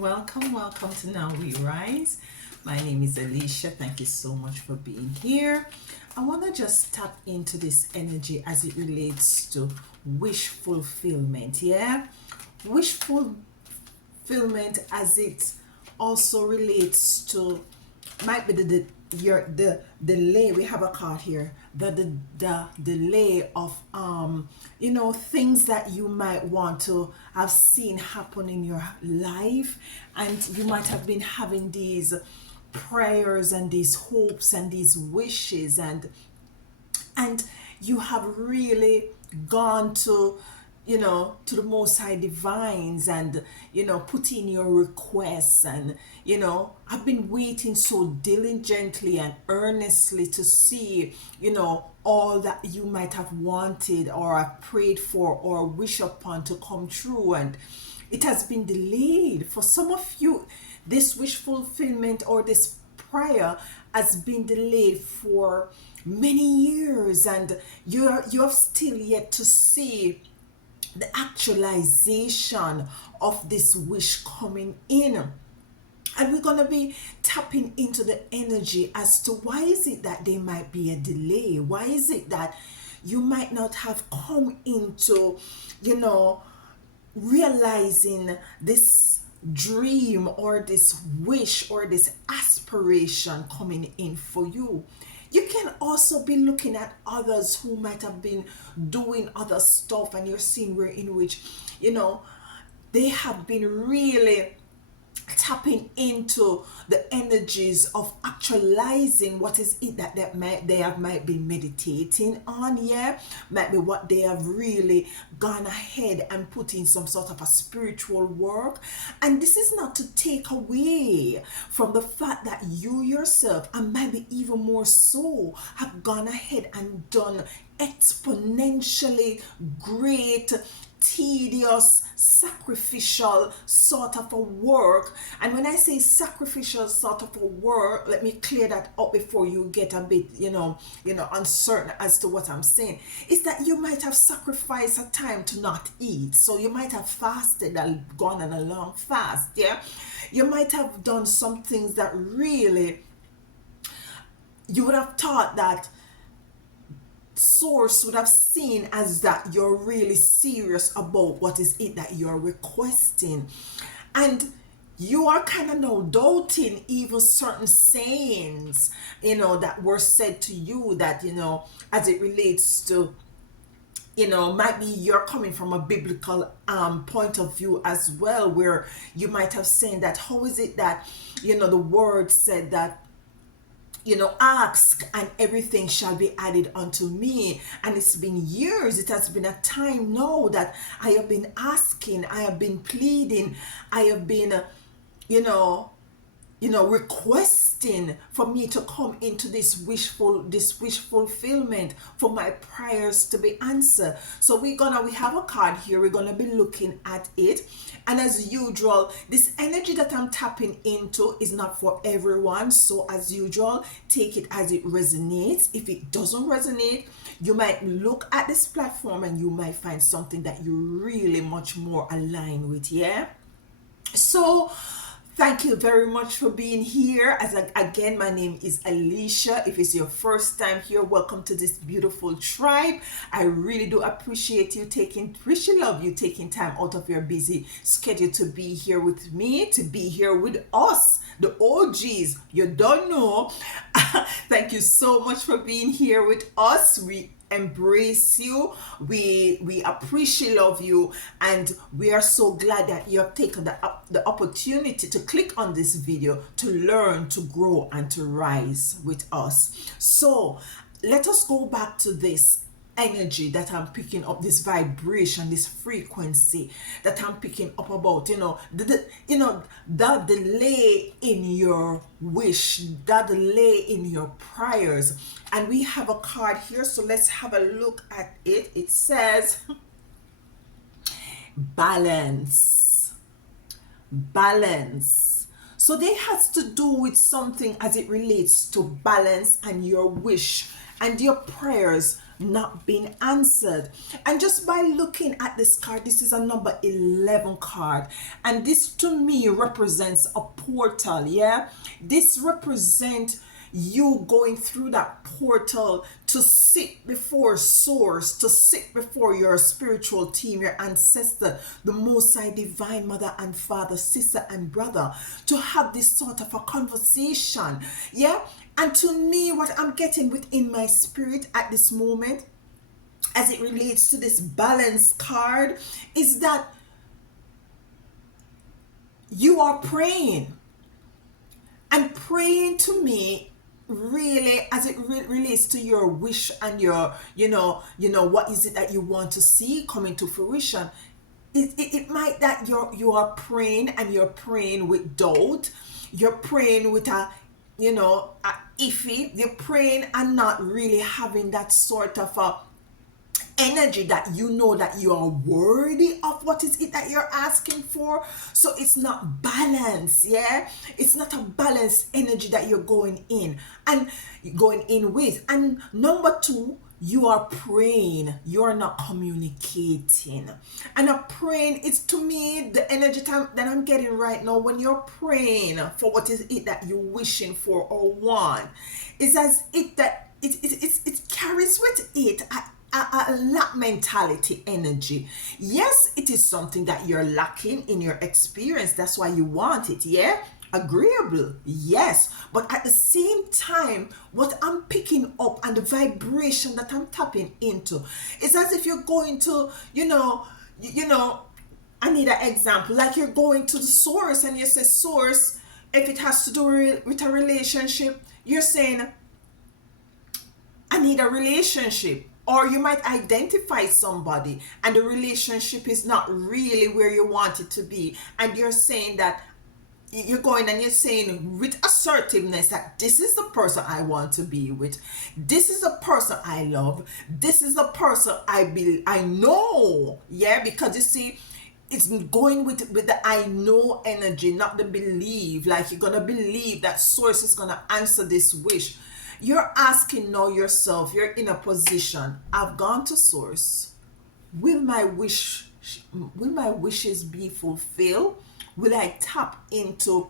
welcome to Now We Rise. My name is Alicia. Thank you so much for being here. I want to just tap into this energy as it relates to wish fulfillment. Wish fulfillment as it also relates to might be the delay. We have a card here, the delay of things that you might want to have seen happen in your life, and you might have been having these prayers and these hopes and these wishes, and you have really gone to the Most High Divines and put in your requests, and I've been waiting so diligently and earnestly to see all that you might have wanted or have prayed for or wish upon to come true, and it has been delayed. For some of you, this wish fulfillment or this prayer has been delayed for many years, and you have still yet to see the actualization of this wish coming in. And we're going to be tapping into the energy as to why is it that there might be a delay. Why is it that you might not have come into realizing this dream or this wish or this aspiration coming in for you. You can also be looking at others who might have been doing other stuff, and you're seeing where in which they have been really tapping into the energies of actualizing what is it that they might be meditating on. Might be what they have really gone ahead and put in some sort of a spiritual work. And this is not to take away from the fact that you yourself, and maybe even more so, have gone ahead and done exponentially great, tedious, sacrificial sort of a work. And when I say sacrificial sort of a work, let me clear that up before you get a bit uncertain as to what I'm saying. Is that you might have sacrificed a time to not eat. So you might have fasted and gone on a long fast. You might have done some things that really you would have thought that source would have seen as that you're really serious about what is it that you're requesting, and you are kind of now doubting even certain sayings that were said to you, that as it relates to might be you're coming from a biblical point of view as well, where you might have said that how is it that the word said that ask and everything shall be added unto me. And it's been years, it has been a time now that I have been asking, I have been pleading, I have been requesting for me to come into this wish fulfillment, for my prayers to be answered. So we have a card here, we're gonna be looking at it. And as usual, this energy that I'm tapping into is not for everyone. So as usual, take it as it resonates. If it doesn't resonate, you might look at this platform and you might find something that you really much more align with. So thank you very much for being here. Again, my name is Alicia. If it's your first time here, welcome to this beautiful tribe. I really do appreciate you taking time out of your busy schedule to be here with me, to be here with us, the OGs. You don't know. Thank you so much for being here with us. We embrace you, we appreciate love you, and we are so glad that you have taken the opportunity to click on this video to learn, to grow, and to rise with us. So let us go back to this energy that I'm picking up, this vibration, this frequency that I'm picking up about the delay in your wish, the delay in your prayers. And we have a card here, so let's have a look at it. It says balance. So they has to do with something as it relates to balance and your wish and your prayers not been answered. And just by looking at this card, this is a number 11 card, and this to me represents a portal. Yeah, this represents you going through that portal to sit before source, to sit before your spiritual team, your ancestor, the most high divine mother and father, sister and brother, to have this sort of a conversation. Yeah, and to me, what I'm getting within my spirit at this moment, as it relates to this balance card, is that you are praying. And praying to me, really, as it relates to your wish and your, what is it that you want to see coming to fruition, it might that you are praying, and you're praying with doubt, you're praying with a iffy, you're praying and not really having that sort of a energy that you know that you are worthy of what is it that you're asking for. So it's not balanced. Yeah, it's not a balanced energy that you're going in with. And number two, you are praying, you're not communicating. And a praying, it's to me the energy that I'm getting right now when you're praying for what is it that you're wishing for or want, is as it that it carries with it a lack mentality energy. Yes, it is something that you're lacking in your experience. That's why you want it. Yeah, agreeable. Yes, but at the same time, what I'm picking up and the vibration that I'm tapping into is as if you're going to, I need an example. Like you're going to the source and you say, source, if it has to do with a relationship, you're saying, I need a relationship. Or you might identify somebody and the relationship is not really where you want it to be. And you're saying that, you're going and you're saying with assertiveness that this is the person I want to be with. This is the person I love. This is the person I know. Yeah, because you see, it's going with the I know energy, not the believe. Like you're going to believe that source is going to answer this wish. You're asking now yourself, you're in a position, I've gone to source. Will my wishes be fulfilled? Will I tap into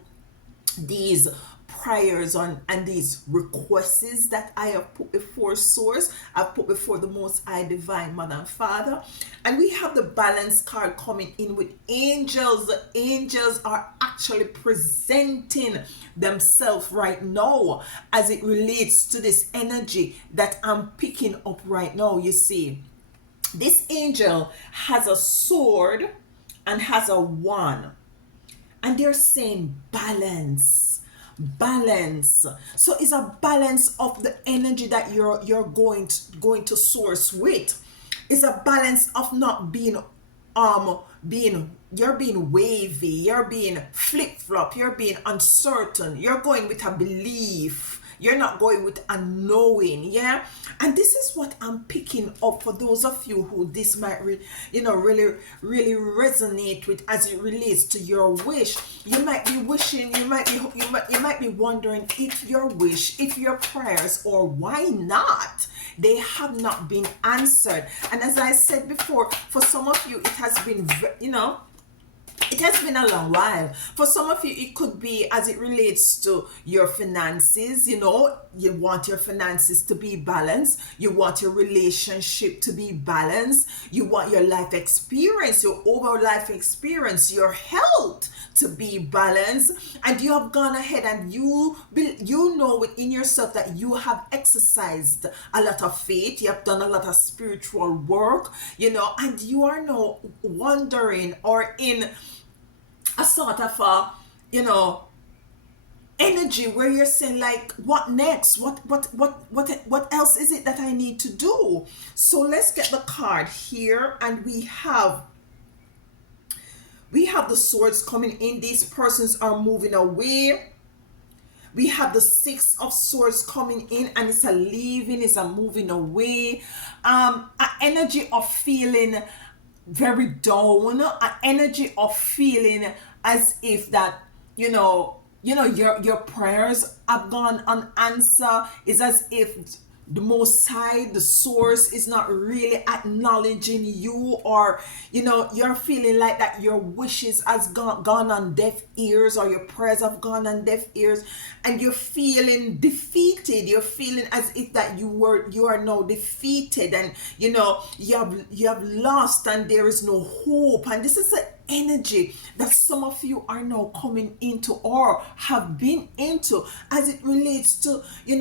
these prayers and these requests that I have put before source, I've put before the most high divine mother and father? And we have the balance card coming in with angels. The angels are actually presenting themselves right now as it relates to this energy that I'm picking up right now. You see, this angel has a sword and has a wand, and they're saying balance. So it's a balance of the energy that you're going to source with. It's a balance of not being you're being wavy, you're being flip-flop, you're being uncertain, you're going with a belief, you're not going with a knowing. Yeah, and this is what I'm picking up for those of you who this might really resonate with as it relates to your wish. You might be wishing, you might be wondering if your wish, if your prayers, or why not, they have not been answered. And as I said before, for some of you it has been, it has been a long while. For some of you, it could be as it relates to your finances. You want your finances to be balanced. You want your relationship to be balanced. You want your life experience, your overall life experience, your health to be balanced. And you have gone ahead and you know within yourself that you have exercised a lot of faith. You have done a lot of spiritual work, and you are now wondering or in a sort of a, energy where you're saying like, what next? What else is it that I need to do? So let's get the card here, and we have the swords coming in. These persons are moving away. We have the Six of Swords coming in, and it's a leaving, it's a moving away. An energy of feeling very down, an energy of feeling as if that your prayers have gone unanswered. It's as if the most high, the source, is not really acknowledging you, or you're feeling like that your wishes has gone on deaf ears, or your prayers have gone on deaf ears, and you're feeling defeated. You're feeling as if that you are now defeated, and you have lost, and there is no hope. And this is an energy that some of you are now coming into, or have been into, as it relates to you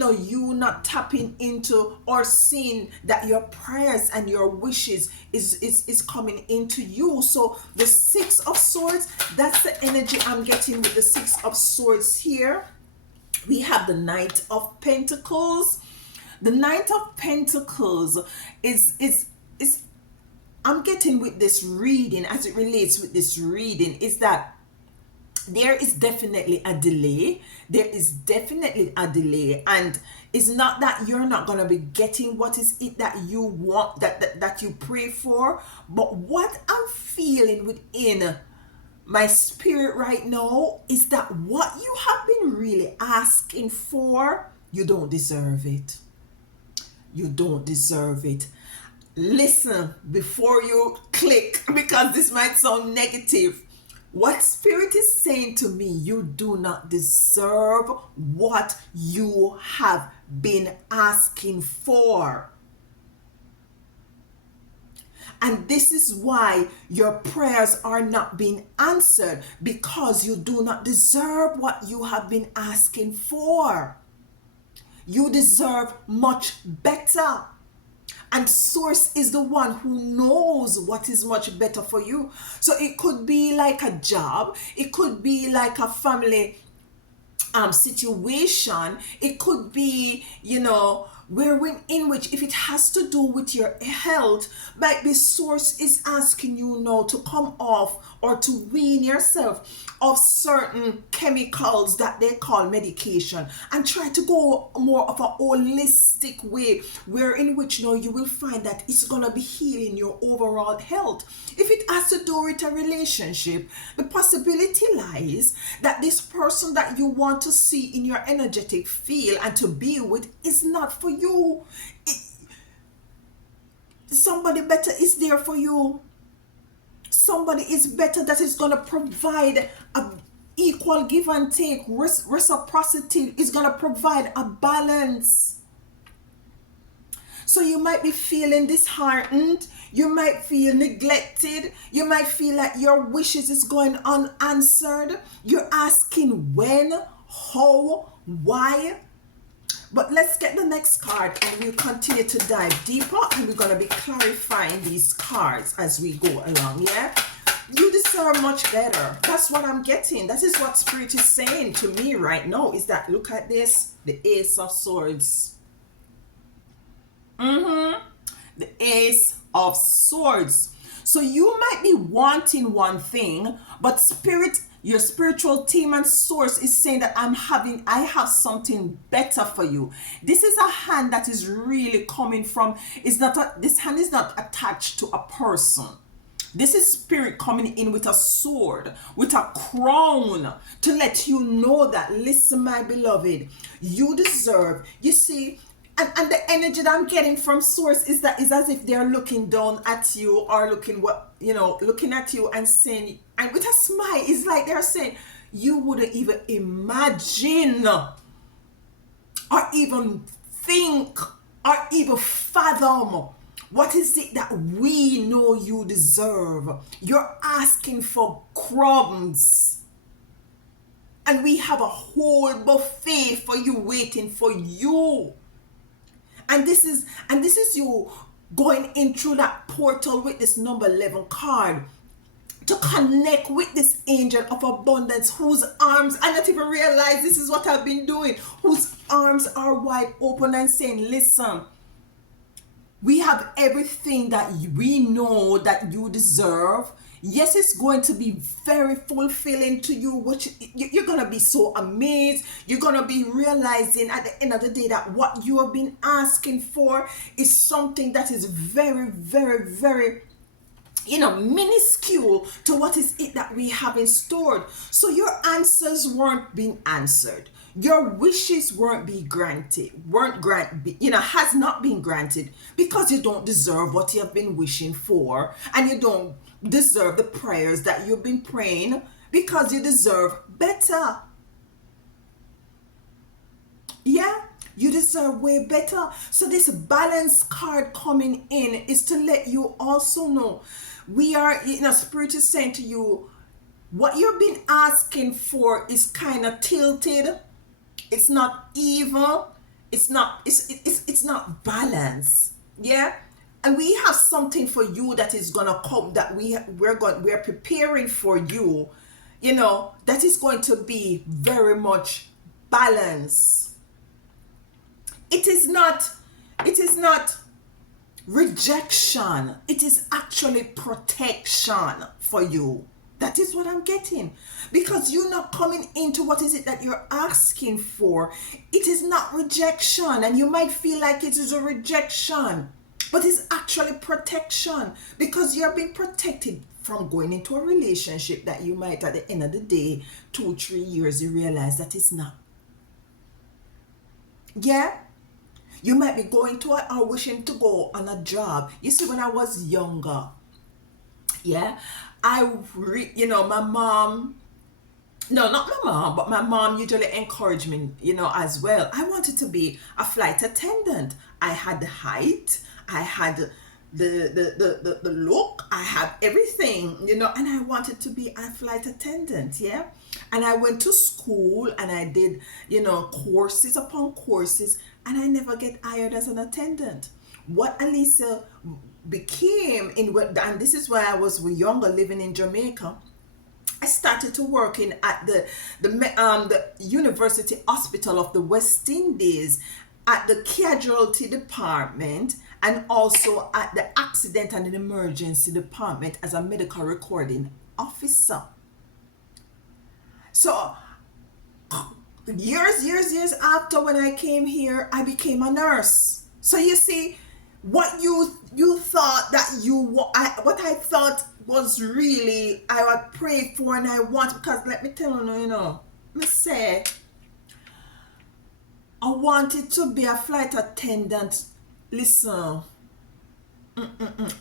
not tapping into or seeing that your prayers and your wishes is coming into you. So the Six of Swords, that's the energy I'm getting with the Six of Swords here. We have the Knight of Pentacles. The Knight of Pentacles is I'm getting with this reading, as it relates with this reading, is that there is definitely a delay. There is definitely a delay, and it's not that you're not going to be getting what is it that you want, that you pray for. But what I'm feeling within my spirit right now is that what you have been really asking for, you don't deserve it. You don't deserve it. Listen before you click, because this might sound negative. What Spirit is saying to me, you do not deserve what you have been asking for. And this is why your prayers are not being answered, because you do not deserve what you have been asking for. You deserve much better. And Source is the one who knows what is much better for you. So it could be like a job. It could be like a family situation. It could be, in which, if it has to do with your health, like the Source is asking you now to come off, or to wean yourself of certain chemicals that they call medication, and try to go more of a holistic way, where in which you will find that it's going to be healing your overall health. If it has to do with a relationship, the possibility lies that this person that you want to see in your energetic field and to be with is not for you. Somebody better is there for you. Somebody is better that is going to provide a equal give and take. Reciprocity is going to provide a balance. So you might be feeling disheartened. You might feel neglected. You might feel like your wishes is going unanswered. You're asking when, how, why. But let's get the next card, and we'll continue to dive deeper, and we're going to be clarifying these cards as we go along. Yeah, you deserve much better. That's what I'm getting. That is what Spirit is saying to me right now, is that, look at this, the Ace of Swords. The Ace of Swords. So you might be wanting one thing, but Spirit, your spiritual team and Source is saying that I have something better for you. This is a hand that is really coming from, this hand is not attached to a person. This is Spirit coming in with a sword, with a crown, to let you know that, listen, my beloved, you deserve, you see. And the energy that I'm getting from Source is as if they're looking down at you, or looking at you and saying, and with a smile, it's like they're saying, you wouldn't even imagine, or even think, or even fathom what is it that we know you deserve. You're asking for crumbs, and we have a whole buffet for you, waiting for you. And this is you going in through that portal with this number 11 card, to connect with this angel of abundance, whose arms, I not even realize this is what I've been doing, whose arms are wide open and saying, listen, we have everything that we know that you deserve. Yes, it's going to be very fulfilling to you, which you're going to be so amazed. You're going to be realizing at the end of the day that what you have been asking for is something that is very, very, very, minuscule to what is it that we have in stored. So your answers weren't being answered. Your wishes has not been granted because you don't deserve what you have been wishing for, and you don't deserve the prayers that you've been praying, because you deserve better. Yeah, you deserve way better. So this balance card coming in is to let you also know, we are, spirit is saying to you, what you've been asking for is kind of tilted. It's not even. It's not balanced. Yeah. And we have something for you that is gonna come, that we're preparing for you, that is going to be very much balanced. It is not rejection. It is actually protection for you. That is what I'm getting. Because you're not coming into what is it that you're asking for. It is not rejection. And you might feel like it is a rejection, but it's actually protection. Because you're being protected from going into a relationship that you might, at the end of the day, 2-3 years, you realize that it's not. Yeah? You might be going to or wishing to go on a job. You see, when I was younger, yeah, my mom, no, not my mom, but my mom usually encouraged me, as well. I wanted to be a flight attendant. I had the height, I had the look, I had everything, and I wanted to be a flight attendant, yeah. And I went to school and I did, courses upon courses, and I never get hired as an attendant. What Alisa became and this is why I was younger, living in Jamaica. I started to working at the University Hospital of the West Indies, at the casualty department, and also at the accident and emergency department as a medical recording officer. So years after, when I came here, I became a nurse. So you see, what you thought that what I thought was really, I would pray for and I want, because let me tell you, me say, I wanted to be a flight attendant. Listen,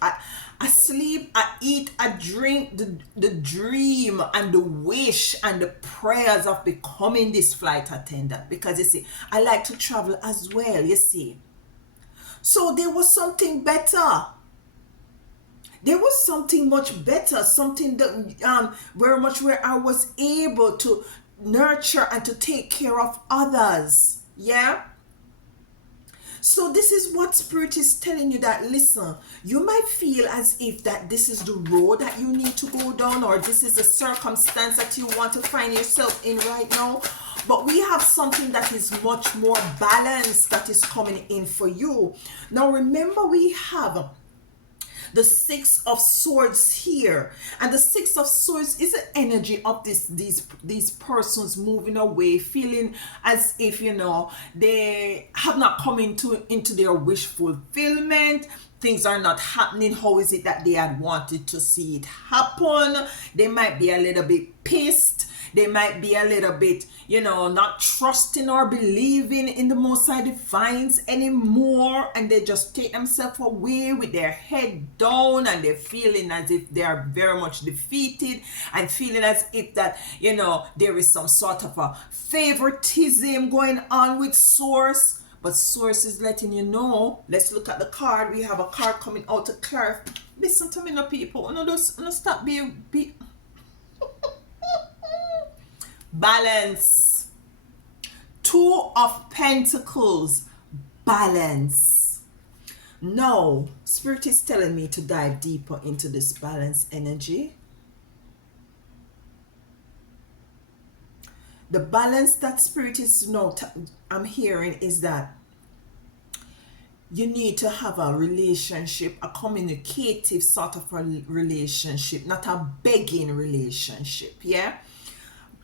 I sleep, I eat, I drink the dream and the wish and the prayers of becoming this flight attendant, because you see, I like to travel as well, you see. So there was something better. There was something much better, something that very much where I was able to nurture and to take care of others. Yeah. So this is what Spirit is telling you, that listen, you might feel as if that this is the road that you need to go down, or this is the circumstance that you want to find yourself in right now. But we have something that is much more balanced that is coming in for you. Now remember, we have the Six of Swords here, and the Six of Swords is the energy of these persons moving away, feeling as if they have not come into their wish fulfillment. Things are not happening how is it that they had wanted to see it happen. They might be a little bit pissed. They might be a little bit, not trusting or believing in the Most High Divines anymore. And they just take themselves away with their head down, and they're feeling as if they are very much defeated, and feeling as if that, there is some sort of a favoritism going on with Source. But Source is letting you know. Let's look at the card. We have a card coming out to clarify. Listen to me now, people. No, stop being balance. Two of Pentacles. Balance. Now, Spirit is telling me to dive deeper into this balance energy. The balance that Spirit is I'm hearing is that you need to have a relationship, a communicative sort of a relationship, not a begging relationship. Yeah.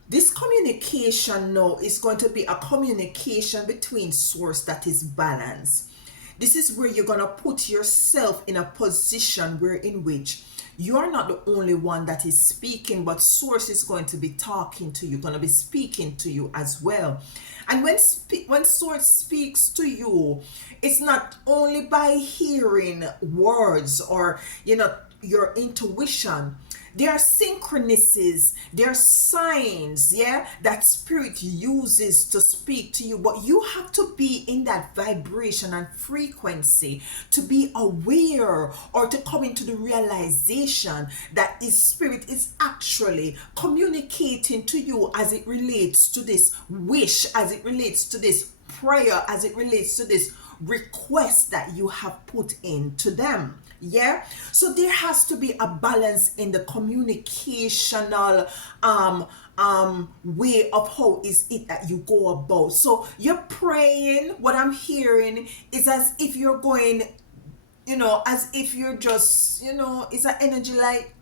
This communication now is going to be a communication between Source that is balanced. This is where you're going to put yourself in a position where in which you're not the only one that is speaking, but source is going to be talking to you, going to be speaking to you as well. And when source speaks to you, it's not only by hearing words or your intuition. There are synchronicities, there are signs, yeah, that spirit uses to speak to you. But you have to be in that vibration and frequency to be aware or to come into the realization that this spirit is actually communicating to you as it relates to this wish, as it relates to this prayer, as it relates to this request that you have put into them. Yeah, so there has to be a balance in the communicational way of how is it that you go about. So you're praying, what I'm hearing is as if you're going, as if you're just, it's an energy like,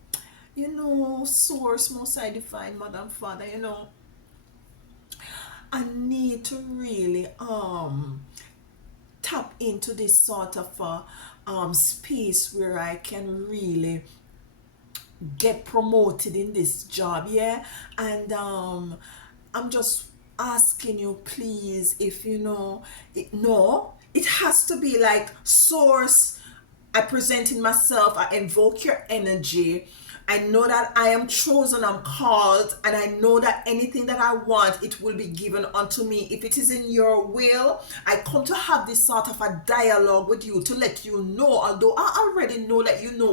source, most I define, mother and father, I need to really tap into this sort of space where I can really get promoted in this job, yeah. And I'm just asking you, please, if it has to be like source. I present in myself, I invoke your energy. I know that I am chosen, I'm called, and I know that anything that I want, it will be given unto me. If it is in your will, I come to have this sort of a dialogue with you to let you know, although I already know that you know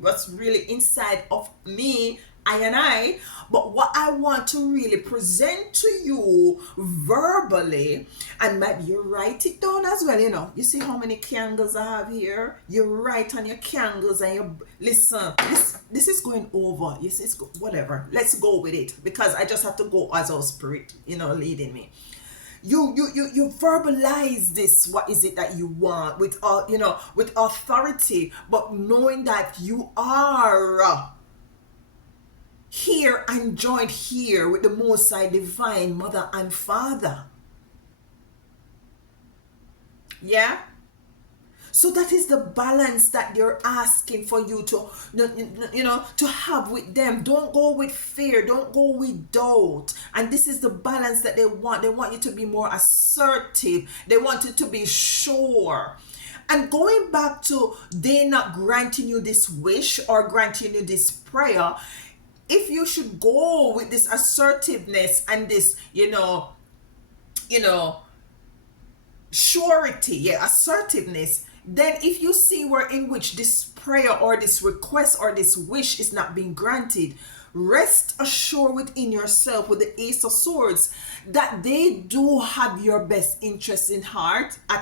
what's really inside of me, I, but what I want to really present to you verbally, and maybe you write it down as well, you see how many candles I have here, you write on your candles and you listen, this is going over, you see, whatever, let's go with it, because I just have to go as our spirit, leading me. You verbalize this, what is it that you want, with with authority, but knowing that you are here and joined here with the Most High Divine Mother and Father. Yeah? So that is the balance that they're asking for you to, to have with them. Don't go with fear. Don't go with doubt. And this is the balance that they want. They want you to be more assertive. They want you to be sure. And going back to they not granting you this wish or granting you this prayer, if you should go with this assertiveness and this, surety, assertiveness, then if you see where in which this prayer or this request or this wish is not being granted, rest assured within yourself with the Ace of Swords that they do have your best interest at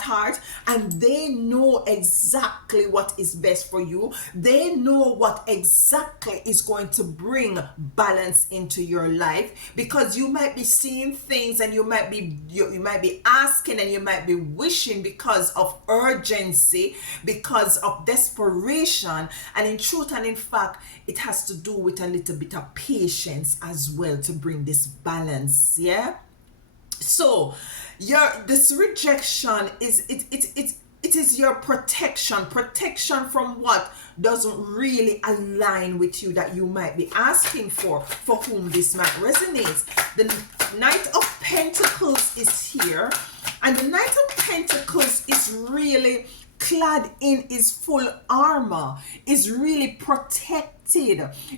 heart, and they know exactly what is best for you. They know what exactly is going to bring balance into your life, because you might be seeing things and you might be asking and you might be wishing because of urgency, because of desperation, and in truth and in fact it has to do with a little bit of patience as well to bring this balance. Yeah, so this rejection is it is your protection from what doesn't really align with you, that you might be asking for whom this might resonate. The Knight of Pentacles is here, and the Knight of Pentacles is really clad in his full armor, is really protected,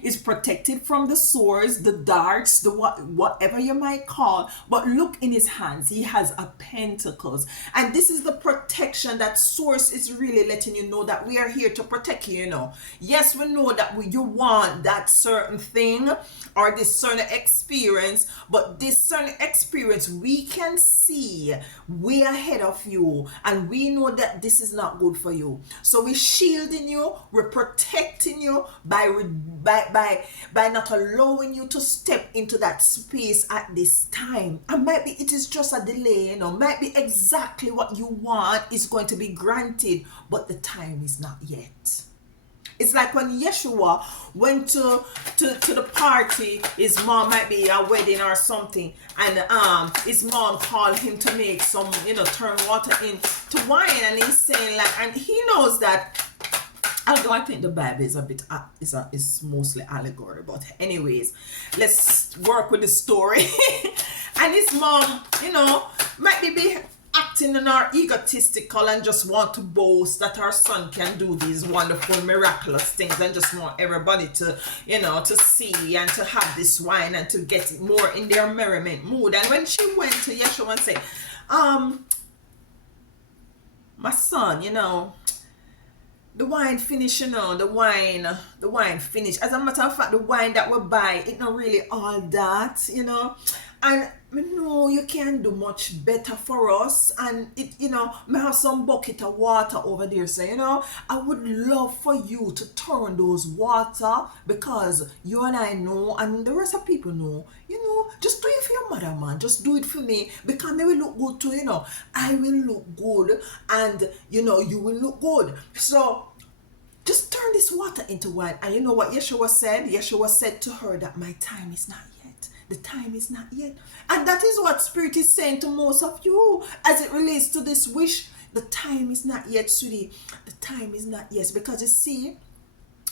is protected from the swords, the darts, the whatever you might call. But look in his hands, he has a pentacles, and this is the protection that source is really letting you know that we are here to protect you. Yes, we know that you want that certain thing or this certain experience, but this certain experience we can see way ahead of you, and we know that this is not good for you. So we're shielding you, we're protecting you by not allowing you to step into that space at this time. And maybe it is just a delay, might be exactly what you want is going to be granted, but the time is not yet. It's like when Yeshua went to the party, his mom might be a wedding or something, and his mom called him to make some, turn water into wine, and he's saying like, and he knows that. Although I think the Bible is a bit is mostly allegory, but anyways, let's work with the story. And his mom, might be acting in our egotistical and just want to boast that our son can do these wonderful miraculous things and just want everybody to to see and to have this wine and to get more in their merriment mood. And when she went to Yeshua and said, my son, the wine finish, the wine finish. As a matter of fact, the wine that we buy, it not really all that, And no, you can do much better for us. And it, may have some bucket of water over there. So, I would love for you to turn those water, because you and I know, and the rest of people know, just do it for your mother, man. Just do it for me, because they will look good too, I will look good, and you will look good. So just turn this water into wine. And you know what Yeshua said? Yeshua said to her that my time is not yet. The time is not yet. And that is what Spirit is saying to most of you as it relates to this wish. The time is not yet, sweetie. The time is not yet. Because you see,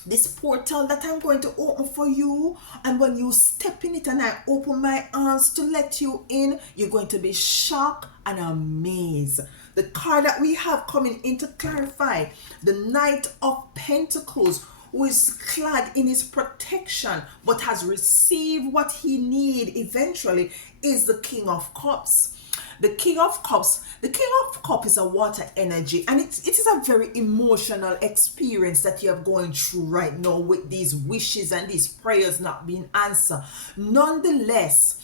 this portal that I'm going to open for you, and when you step in it and I open my arms to let you in, you're going to be shocked and amazed. The card that we have coming in to clarify, the Knight of Pentacles, who is clad in his protection but has received what he need eventually, is the King of Cups. The King of Cups is a water energy, and it is a very emotional experience that you are going through right now with these wishes and these prayers not being answered. Nonetheless,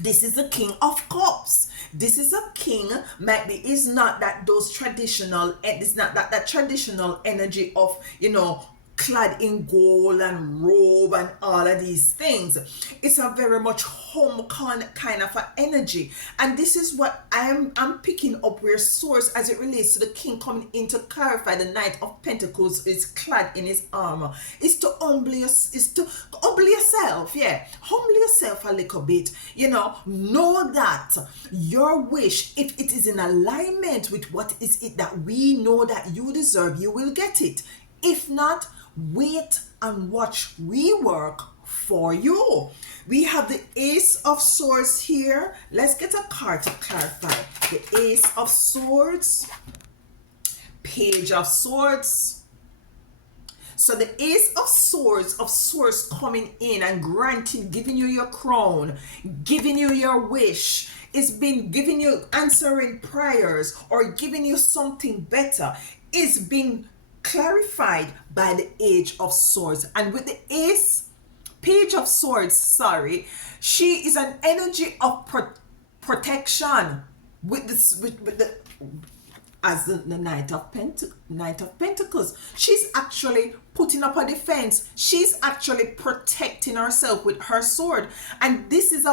this is the King of Cups. This is a king, maybe is not that those traditional, it's not that traditional energy of, clad in gold and robe and all of these things. It's a very much home kind of an energy. And this is what I'm picking up where source as it relates to the king coming in to clarify the Knight of Pentacles is clad in his armor. Is to humble yourself. Yeah. Humble yourself a little bit. Know that your wish, if it is in alignment with what is it that we know that you deserve, you will get it. If not, wait and watch we work for you. We have the Ace of Swords here. Let's get a card to clarify. The Ace of Swords, Page of Swords. So the Ace of Swords coming in and granting, giving you your crown, giving you your wish. It's been giving you answering prayers or giving you something better. It's been clarified by the Page of Swords. And with the Page of Swords, she is an energy of protection with the as the Knight of Pentacles. She's actually putting up a defense. She's actually protecting herself with her sword. And this is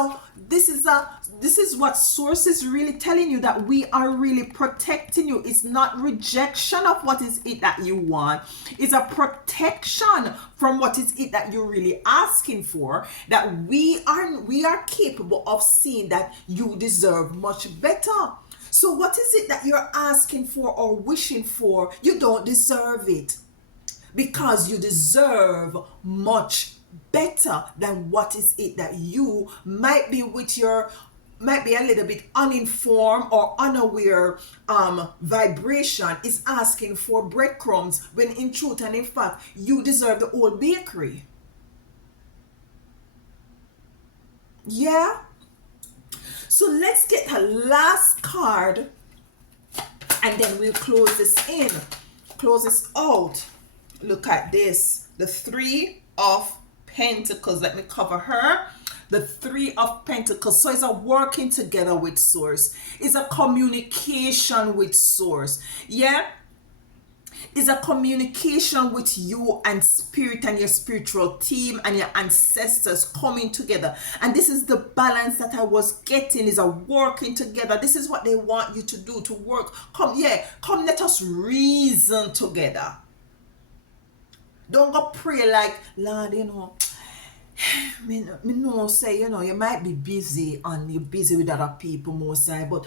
what source is really telling you, that we are really protecting you. It's not rejection of what is it that you want. It's a protection from what is it that you're really asking for, that we are capable of seeing that you deserve much better. So what is it that you're asking for or wishing for? You don't deserve it, because you deserve much better than what is it that you might be a little bit uninformed or unaware vibration is asking for breadcrumbs, when in truth and in fact you deserve the whole bakery. Yeah. So let's get a last card and then we'll close this out. Look at this. The Three of Pentacles. Let me cover her. The Three of Pentacles. So it's a working together with source. It's a communication with source. Yeah. Is a communication with you and spirit and your spiritual team and your ancestors coming together. And this is the balance that I was getting, is a working together. This is what they want you to do, to work. Come let us reason together. Don't go pray like, Lord, me know say, you might be busy and you're busy with other people most time, but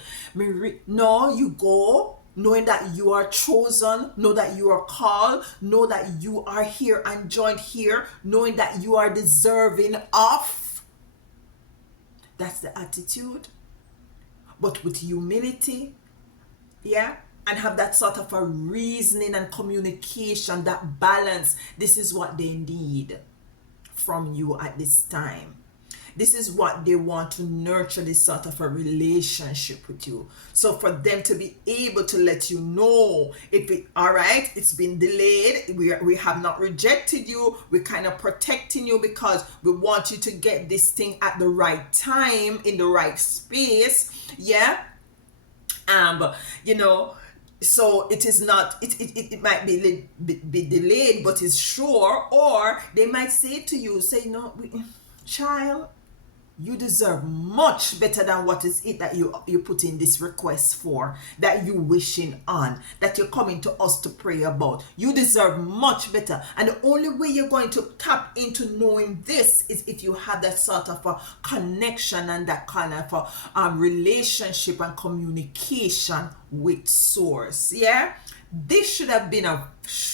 no, you go knowing that you are chosen, know that you are called, know that you are here and joined here, knowing that you are deserving of. That's the attitude. But with humility, yeah, and have that sort of a reasoning and communication, that balance. This is what they need from you at this time. This is what they want to nurture, this sort of a relationship with you. So for them to be able to let you know if it, all right, it's been delayed, we have not rejected you, we're kind of protecting you because we want you to get this thing at the right time, in the right space, yeah. You know, so it is not, it might be delayed, but it's sure. Or they might say to you, say, no, child, you deserve much better than what is it that you put in this request for, that you wishing on, that you're coming to us to pray about. You deserve much better. And the only way you're going to tap into knowing this is if you have that sort of a connection and that kind of a relationship and communication with source. Yeah, this should have been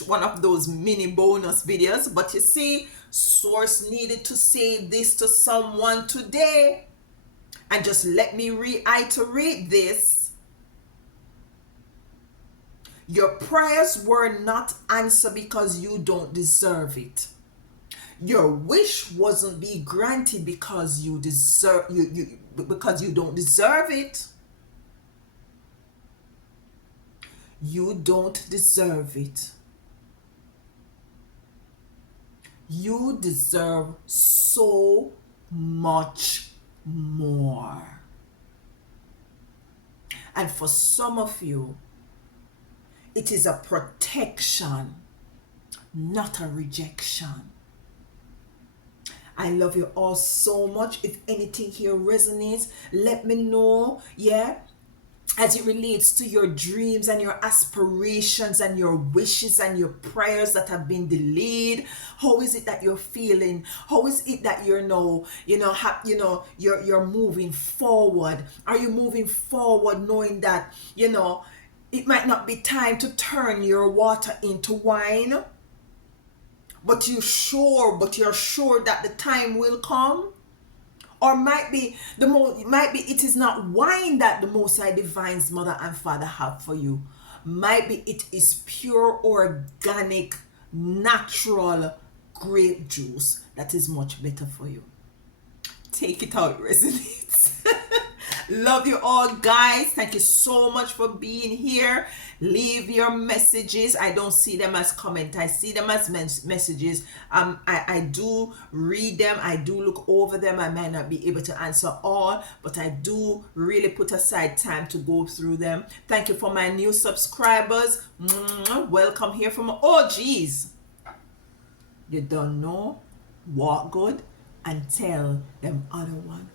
one of those mini bonus videos, but you see, source needed to say this to someone today. And just let me reiterate this. Your prayers were not answered because you don't deserve it. Your wish wasn't be granted because you deserve because you don't deserve it. You don't deserve it. You deserve so much more. And for some of you, it is a protection, not a rejection. I love you all so much. If anything here resonates, let me know. Yeah, as it relates to your dreams and your aspirations and your wishes and your prayers that have been delayed. How is it that you're feeling? How is it that you're you're moving forward? Are you moving forward knowing that it might not be time to turn your water into wine, but you're sure that the time will come? Or might be it is not wine that the Most High Divine's mother and father have for you. Might be it is pure, organic, natural grape juice that is much better for you. Take it how it resonates. Love you all, guys. Thank you so much for being here. Leave your messages. I don't see them as comment. I see them as messages. I do read them. I do look over them. I might not be able to answer all, but I do really put aside time to go through them. Thank you for my new subscribers. Welcome here from OGs. You don't know, walk good and tell them other one.